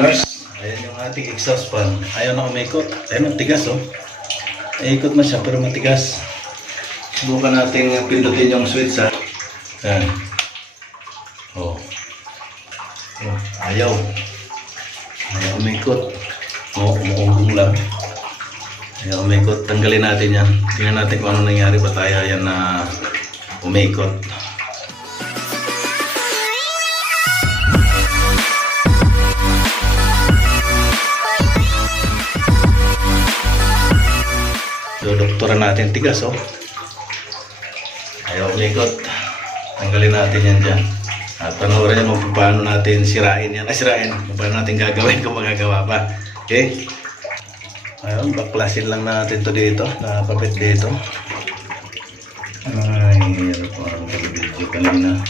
Nurse, ayan yung ating exhaust fan. Ayaw na umikot. Ayan ang tigas oh. Ikot na siya pero matigas. Subukan natin pindutin yung switch ha. Ayan. Oh. oh. Ayaw. Ayaw umikot. Oh, umuunggong lang. Ayaw umikot. Tanggalin natin yan. Tingnan natin kung ano nangyari. Ba't ayaw yan na umikot. Dudukturan natin tigas oh. Ayaw umikot. Tanggalin natin yan dyan. At panoorin kung paano natin sirain yan. Ay, sirain. Paano natin gagawin kung magagawa pa. Okay? Ayun, baklasin lang natin to dito. Nakapapit dito. Ay, hirap po ang video kanina.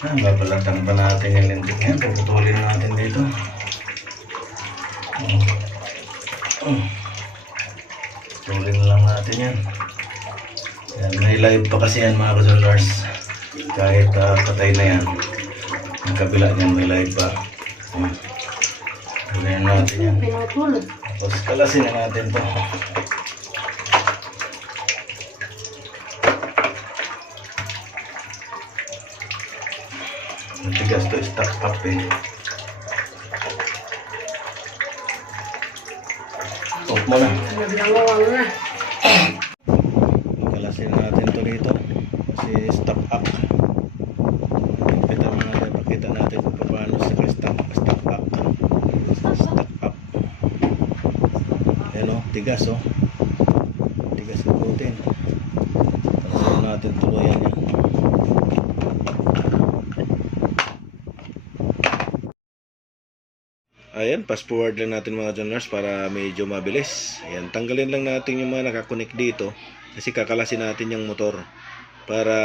Ah, babalatan pa natin yung lintik na yan. Puputulin natin dito. Oh. Oh. Natin yan. Yan, may live pa kasi yan mga kasolars. Kahit ah, patay na yan. Ang kabila niyan may live pa. Yan. Tuloyin natin yan. Tapos kalasin na natin to. Matigas to stack up eh. Off mo na. Naglangawang na. Kalasin natin to dito. Kasi stock up. Kita mo natin, pakita natin kung paano sa stock, stock up. Stock up. Ayan o, tigas o. Tigas ng protein. Kalasin natin tuluyan yan. Ayan, fast forward lang natin mga joners para medyo mabilis. Ayan, tanggalin lang natin yung mga nakakonek dito kasi kakalasin natin yung motor para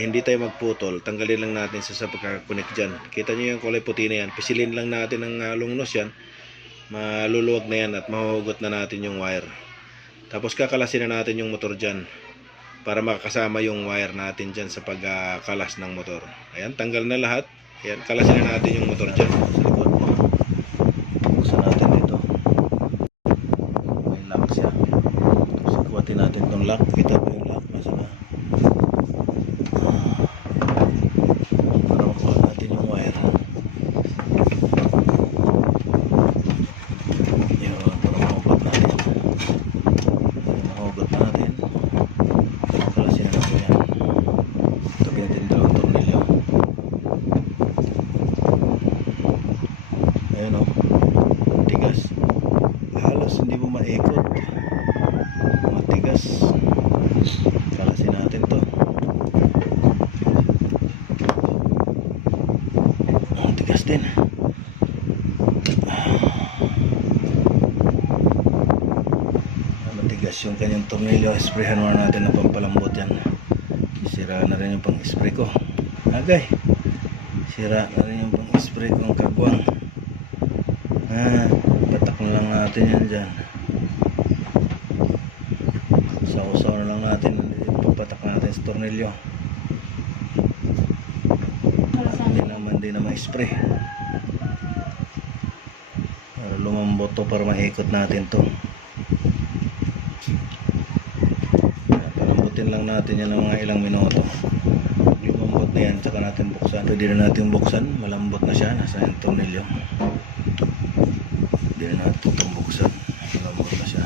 hindi tayo magputol. Tanggalin lang natin sa, sa pagkakakonek dyan. Kita nyo yung kulay puti na yan. Pisilin lang natin ng uh, lungnos yan. Maluluwag na yan at mahuhugot na natin yung wire. Tapos kakalasin na natin yung motor dyan para makakasama yung wire natin dyan sa pagkakalas ng motor. Ayan, tanggal na lahat. Ayan, kalasin na natin yung motor dyan. Sa likod mo. Buksan natin dito. May lock siya. Tapos kuwatin natin itong lock. Kita mo yung lock. Nasa na. Para makuha natin yung wire. Yun, para mahugot natin. Yun, mahugot natin. Kalasin na natin yan. Ito pinatin dalawang tornilyo. Ayun o. Tigas. Halos hindi mo maikot. Matigas. Kalasin natin to. Ang tigas din. Ah, Matigas yung kanyang tornilyo. Sprayhan muna natin ng pampalambot yan. Sira na rin yung pang-spray ko. Agay. Sira na rin yung pang-spray kong kagwang. Ah, patak na lang natin yan dyan. Sausaw na lang natin. Papatak natin sa tornilyo. Hindi naman din na ma-spray. Para lumambot to para maikot natin to. Palambutin lang natin yan ng mga ilang minuto. Lumambot na yan, tsaka natin buksan. Pwede na natin buksan. Malambot na siya. Nasa yung tornilyo. Hindi na natin buksan. Malambot na siya.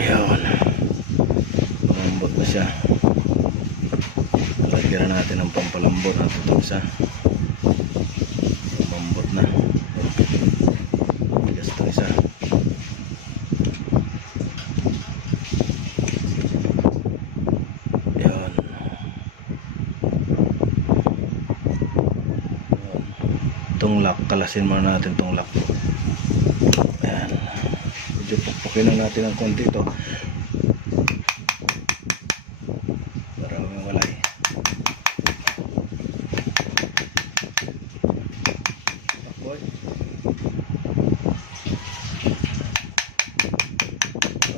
Ayan. Malambot na siya. Lagyan na natin pampalambot natin itong isa. Malambot na. Tigas itong isa. Ayan. Itong lock, kalasin muna natin itong lock. Ayan. Medyo pukpukin lang natin ng konti ito. Para mawala eh. Takboy.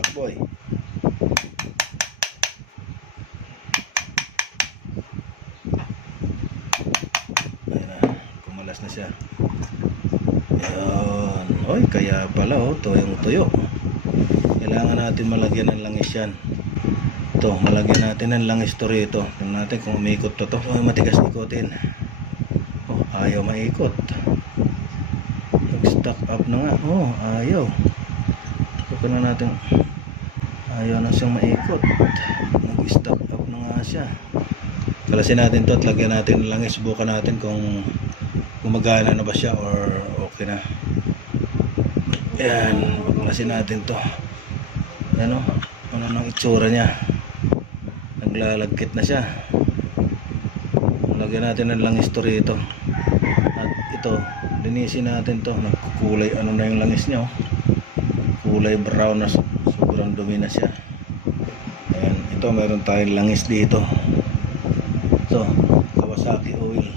Takboy. Ayan na. Kumala tumatagas na siya. Ayan. Oy, kaya pala oh, tuyong tuyo. Kailangan natin malagyan ng langis yan. Ito, malagyan natin ng langis to rito. Tingnan natin kung umikot to to. Oh, matigas ikutin. Oh, ayaw maikot. Up na nga. Oh, ayaw. Ito na natin. Ayaw na siyang maikot. Nag-stack up na nga siya. Kalasin natin to at lagyan natin ng langis. Subukan natin kung gumagana na ba siya or okay na. Yan. Kalasin natin to. Ano? Ano nang itsura niya? Naglalagkit na siya. Lagyan natin ng langis to rito. At ito, linisin natin to. Nagkukulay ano na yung langis niya. Oh. Kulay brown na. Sobrang dumi na siya. Ayan. Ito, meron tayong langis dito. Ito, Kawasaki oil.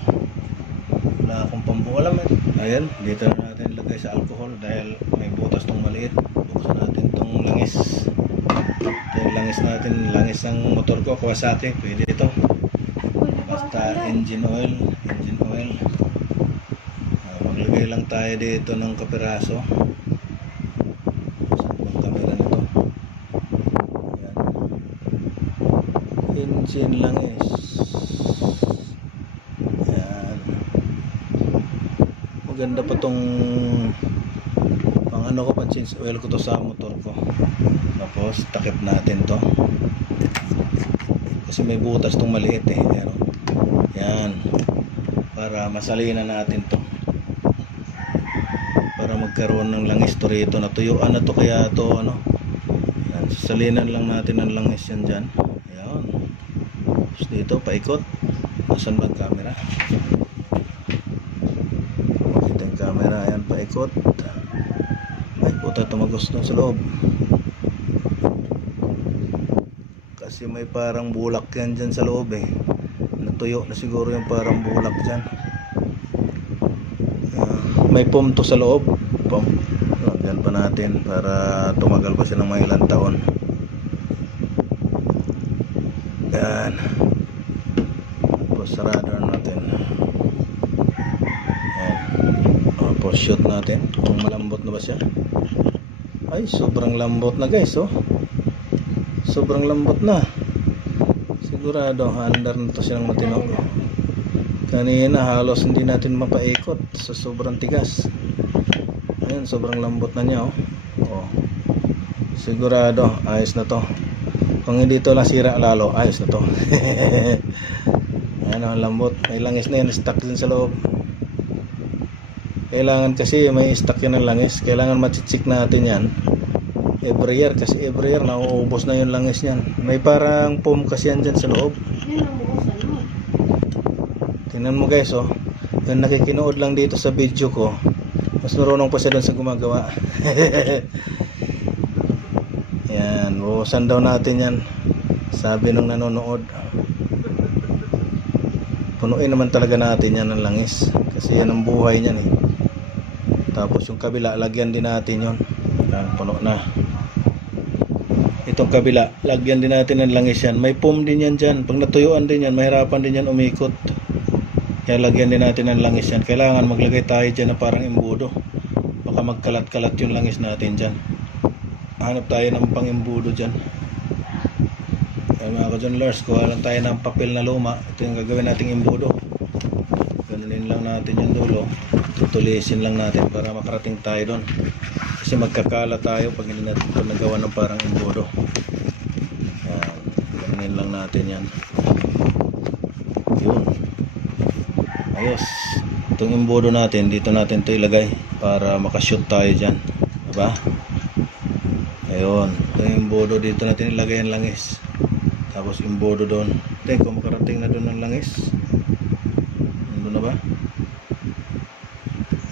Wala akong pambualam eh. Ayan, dito na natin lagay sa alcohol dahil may butas tong maliit. Buksan natin tong langis. Ito yung langis natin, langis ng motor ko, Kawasaki. Pwede ito. Basta engine oil, engine oil. Maglagay lang tayo dito ng kapiraso. Saan bang kamera nito? Ayan. Engine langis. Ayan. Maganda pa tong pang ano ko, pang change oil ko to sa motor ko. Tapos takip natin to. Kasi may butas tong maliit eh. Yan. Para masalinan natin to. Para magkaroon ng langis to rito. Natuyuan na to kaya to ano. Yan. Salinan lang natin ng langis yan dyan. Ayan. Tapos dito paikot. Nasaan ba ang camera? Kita yung camera. Ayan paikot. Ay puta tumagos na sa loob. Kasi may parang bulak yan dyan sa loob eh natuyo na siguro yung parang bulak dyan may pump to sa loob pump lagyan pa natin para tumagal pa siya ng mga ilang taon. Yan. Tapos na natin. Yan. Tapos shoot natin. Kung malambot na ba siya? Ay sobrang lambot na guys oh. Sobrang lambot na. Sigurado andar na to silang matino kanina halos hindi natin mapaikot sa sobrang tigas ayun sobrang lambot na niya oh. oh. sigurado ayos na to. Kung hindi to nasira lalo ayos na to. Ano ang lambot. May langis na yan stuck din sa loob. Kailangan kasi may stuck yan ng langis. Kailangan machichik natin yan. Every year kasi every year nauubos na yung langis niyan. May parang foam kasi yan dyan sa loob. Tingnan mo guys oh. Yung nakikinood lang dito sa video ko mas marunong pa siya doon sa gumagawa. Yan buusan daw natin yan. Sabi nung nanonood. Punuin naman talaga natin yan ng langis. Kasi yan ang buhay niyan eh. Tapos yung kabila lagyan din natin yon yan puno na. Itong kabila lagyan din natin ng langis yan. May foam din yan dyan. Pag natuyuan din yan mahirapan din yan umikot kaya lagyan din natin ng langis yan. Kailangan maglagay tayo dyan na parang imbudo baka magkalat-kalat yung langis natin dyan. Hanap tayo ng pang imbudo dyan. Kaya mga kajonlers kuha lang tayo ng papel na luma. Ito yung gagawin nating imbudo ganunin lang natin yung dulo. Tutulisin lang natin para makarating tayo doon. Kasi magkakala tayo pag hindi natin ito nagawa ng parang imbudo ganunin lang natin yan. Yun ayos. Itong imbudo natin dito natin ito ilagay para makashoot tayo dyan. Diba? Ayun. Itong imbudo dito natin ilagay ang langis. Tapos imbudo doon. Tingin kung makarating na doon ng langis. Nandun na ba?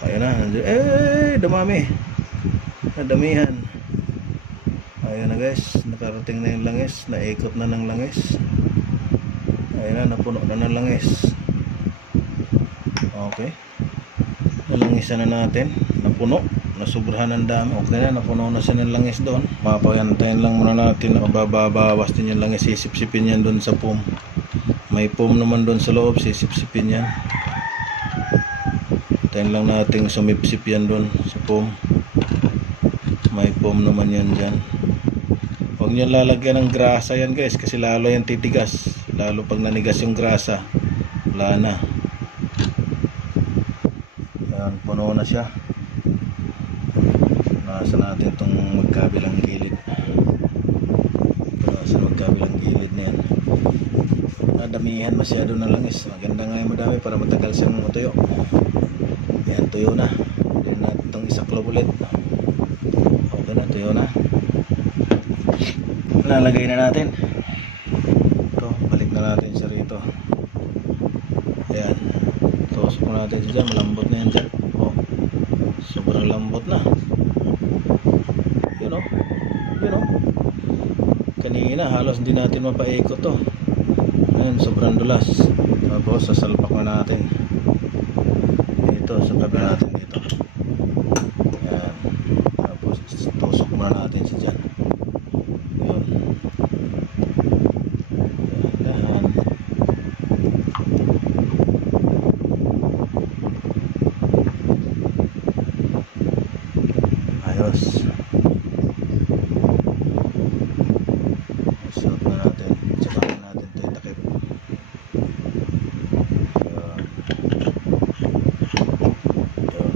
Ayun na nandun. eh dumami. Nadamihan. Ayun na guys. Nakarating na yung langis. Naikot na ng langis. Ayun na napuno na ng langis okay nalangisan na natin napuno nasubrahan ng dami okay na napuno na siya ng langis doon papayantayin lang muna natin na bababawas din yung langis sisipsipin yan doon sa pum may pum naman doon sa loob sisipsipin yan Tayin lang nating sumipsip yan doon sa foam. May foam naman yan dyan. Huwag nyo lalagyan ng grasa yan guys kasi lalo yan titigas. Lalo pag nanigas yung grasa. Wala na. Yan, puno na siya. Nasa natin itong magkabilang gilid. Nasa magkabilang gilid na yan. Nadamihan masyado na langis. Maganda nga yung madami para matagal siyang matuyo. Yan, tuyo na. Then natin itong isaklaw ulit. Okay na, tuyo na. Lalagay na natin. Ito, balik na natin siya rito. Ayan. Tusok na natin dyan. Malambot na yan dyan. Oh. Sobrang lambot na. Yun o. Yun o. Kanina halos hindi natin mapaikot to. Ayan, sobrang dulas. Tapos sasalpak na natin. Dito, sa tabi natin dito. Ayan. Tapos tusok na natin siya dyan. Yun. Dahan. Ayos. Suot na natin. Saka na natin ito itakip. Yun. Yun.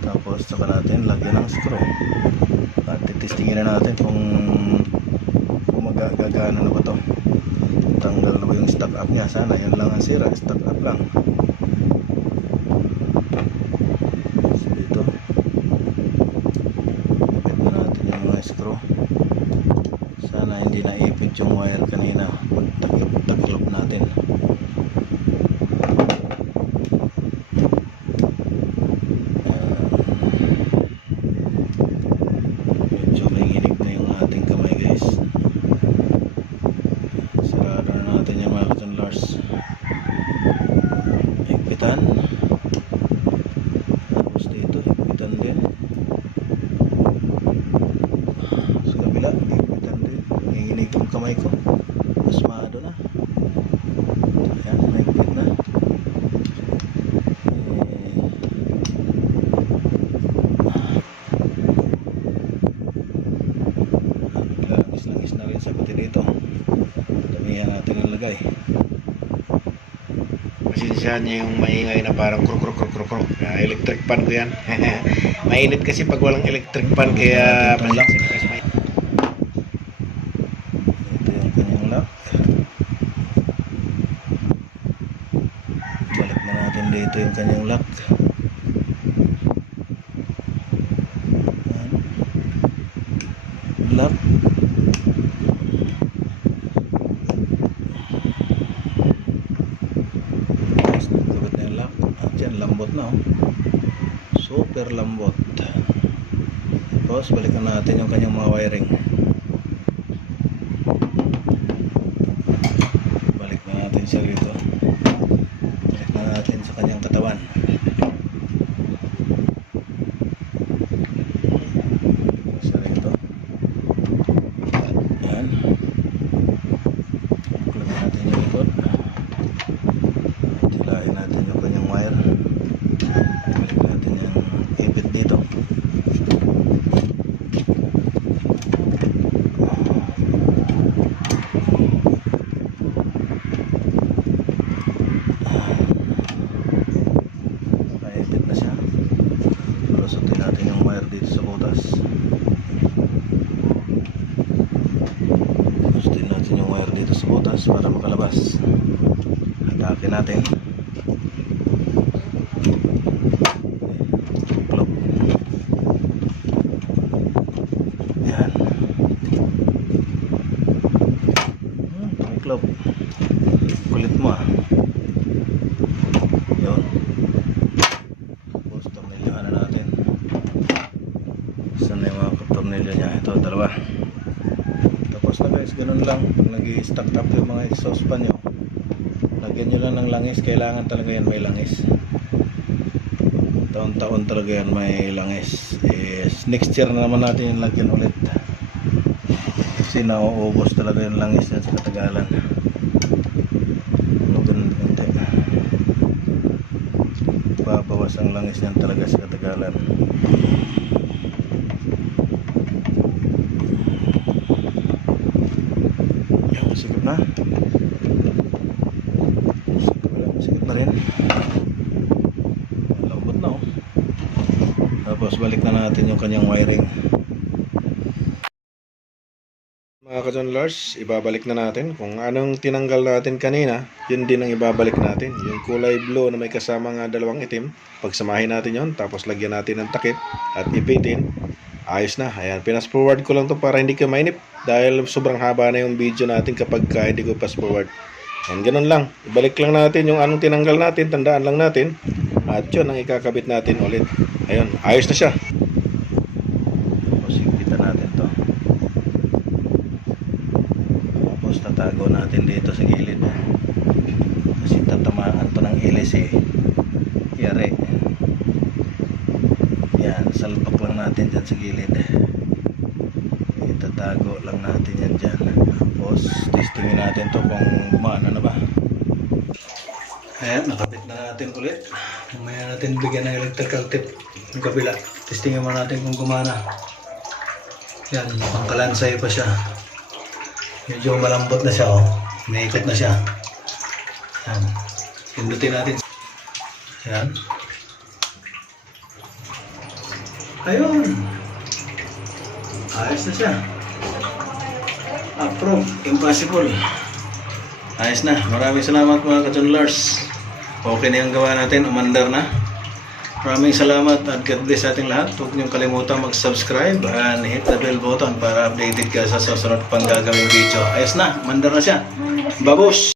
Tapos saka natin lagyan ng screw. At titistingin na natin kung kung magagana na ba to. Tanggal na ba yung stock up niya. Sana yan lang ang sira. Stock up lang. So, dito. Kapit na natin yung mga screw. Sana hindi naipit yung wire kanina. Magtaklop natin. Medyo nanginig na yung ating kamay guys. Sarado na natin yung mga Lars. Higpitan. Tapos dito, higpitan din. Sa kabila, higpitan din. Nanginig yung kamay ko. Asmado na. Ayan, mahigpit na. Eh, Langis-langis na rin sa pati dito. Damihan natin ilagay. Pasensyahan niyo yung maingay na parang kruk kruk kruk kruk kruk. Ah, electric fan ko yan. Mainit kasi pag walang electric fan kaya kasi may- Ito yung kanyang lock. Balik na natin dito yung kanyang lock. Yan. Lock. Tapos nagkabit na yung lock. At yan, lambot na oh. Super lambot. Tapos balikan natin yung kanyang mga wiring. balik na natin siya rito balik na natin sa kanyang katawan siya rito yan plug natin yung likod tilahin natin yung kanyang wire balik natin yung ipit dito Nakaipit na siya. Lusutin natin yung wire dito sa butas. Lusutin natin yung wire dito sa butas para makalabas. Hatakin natin. Klop. Yan. Klop. Kulit mo ah. Yun. Tapos tornilyohan na natin. Saan na yung mga tornilyo niya? Ito, dalawa. Tapos na guys, ganun lang. Pag nag-stack up yung mga exhaust pan nyo, lagyan nyo lang ng langis. Kailangan talaga yan may langis. Taon-taon talaga yan may langis. Eh, next year na naman natin yung lagyan ulit. Kasi nauubos talaga yung langis sa katagalan. Ano ganun konti. nababawas ang langis niyan talaga sa katagalan. Yan, sikip na. Sikip na, sikip na rin. Lambot na oh. Tapos balik na natin yung kanyang wiring. Lars, ibabalik na natin. Kung anong tinanggal natin kanina, yun din ang ibabalik natin. Yung kulay blue na may kasama nga dalawang itim, pagsamahin natin yon tapos lagyan natin ng takip at ipitin. Ayos na. Ayan, pinas forward ko lang to para hindi ka mainip dahil sobrang haba na yung video natin kapag ka hindi ko pass forward. Yan, ganun lang. Ibalik lang natin yung anong tinanggal natin, tandaan lang natin. At yun ang ikakabit natin ulit. Ayun, ayos na siya. Tapos ipitan natin to. Tatago natin dito sa gilid. Kasi tatamaan to ng ilis eh. Yari. Yan, salpak lang natin dyan sa gilid. Itatago lang natin yan dyan. Tapos testingin natin to kung gumana na ba. Ayan, nakabit na natin ulit. Mamaya natin bigyan ng electrical tip yung kabila. Testingin mo natin kung gumana. Yan, pangkalansay pa siya. Medyo malambot na siya, oh. Naikot na siya. Yan. Pindutin natin. Yan. Ayun. Ayos na siya. Approve. Impossible. Ayos na. Maraming salamat mga ka-John Lars. Okay na yung gawa natin. Umandar na. Maraming salamat at God bless sa ating lahat. Huwag niyong kalimutan mag-subscribe and hit the bell button para updated ka sa susunod pang gagawing video. Ayos na. Mandar na siya. Babos!